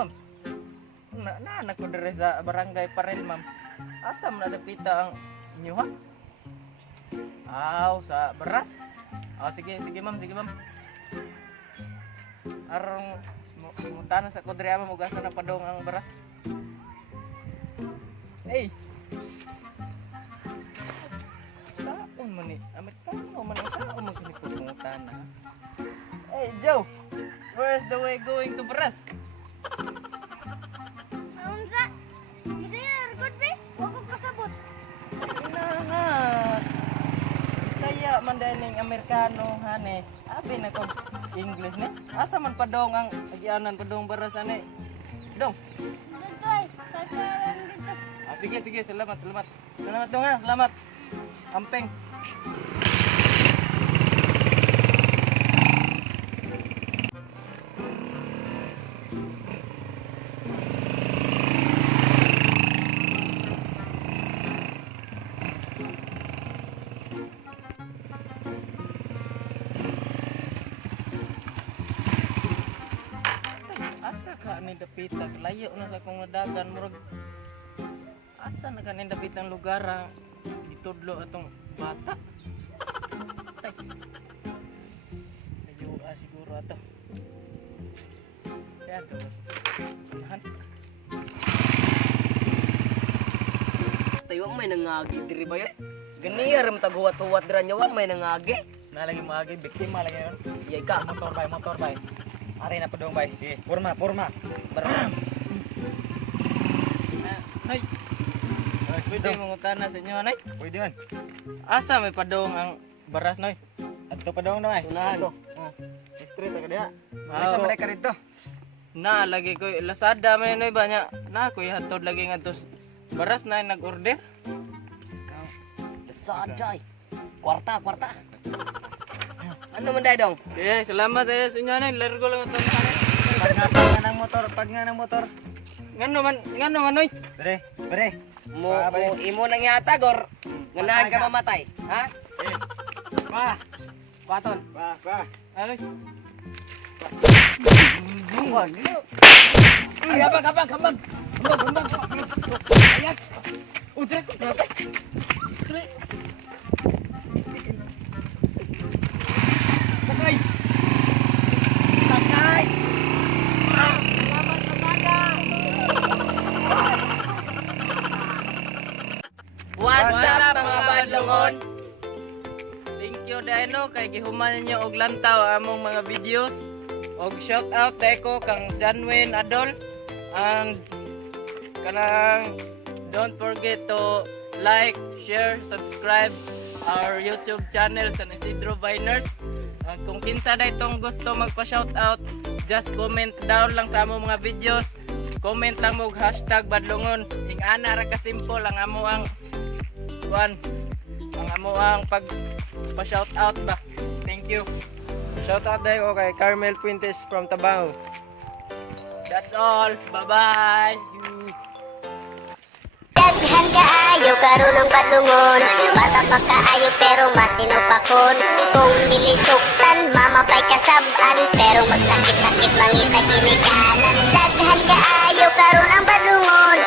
ma'am. Anak ko dire sa barangay Parel, ma'am. Asam na dapita ang inyo, ha? Aw, sa beras. Sige, ma'am, sige, ma'am. Arong mutana sa kodre ama mugasa na padong ang beras. Hey. Saon man ni? Amerikano man ang saon man kini pagmutana. Hey, Joe. Where's the way going to beras? Unsa? Bisaya record be? Wa ko kasabot. Ina nga. Saya man daning Amerikano hane. Abi na ko English ne. Asa man padong ang agianan padong beras ane. Dong. Dito ay, sa karan dito. Sige, selamat. Selamat dong ha, selamat. Ampeng. Asa ka ni dapita, layo na sa akong nadagan murag. Asa na kanin dapitang lugar ang itudlo atong bata? Tay. Medyo siguro ato. Kaya gawas. Unahan. Tayo may nangagi diri ba yan? Gani aram taghuwat-huwat dira nya may nangagi. Nalagi mo agi biktima lagi yon. Iyay ka. Motor bay. Ari na padong bay. Sige, purma. Barang. Hay. Pwede mangutana sa inyo, anay? Pwede man. Asa may padong ang baras, noy? Ato pa daw na ay. Unahan. Street ka diha. Asa man ka rito? Na, lagi ko, Lazada man noy ba niya? Na, ko hatod lagi nga tos baras na nag-order. Saday. Kwarta. Ano man day dong? Okay, salamat sa inyo, anay. Largo lang ito, anay. Pag nga ng motor. Ngano man, noy? Pare. Mo imo nang yatag or nganahan ka mamatay, ha? Pa. Paton. Pa. Ano? Buwan. Habang. Ayak. Udre. Sakay. What's up mga badlongon? Thank you Dino kay gihuman ninyo og lantaw among mga videos. Og shout out ko kang Janwin Adol and kanang don't forget to like, share, subscribe our YouTube channel sa Isidro Viners. Kung kinsa na itong gusto magpa-shout out, just comment down lang sa among mga videos. Comment lang mo hashtag badlongon. Ingana ra ka simple ang amo ang pag pa-shout out ba. Thank you. Shout out dayo kay Carmel Puentes from Tabango. That's all. Bye-bye. Daghan kaayo karon ang badlongon. Bata pa kaayo pero masinupakon. Kung nilisuktan mamapay kasaban pero magsakit-sakit mangita ginikanan. Daghan kaayo karon ang badlongon.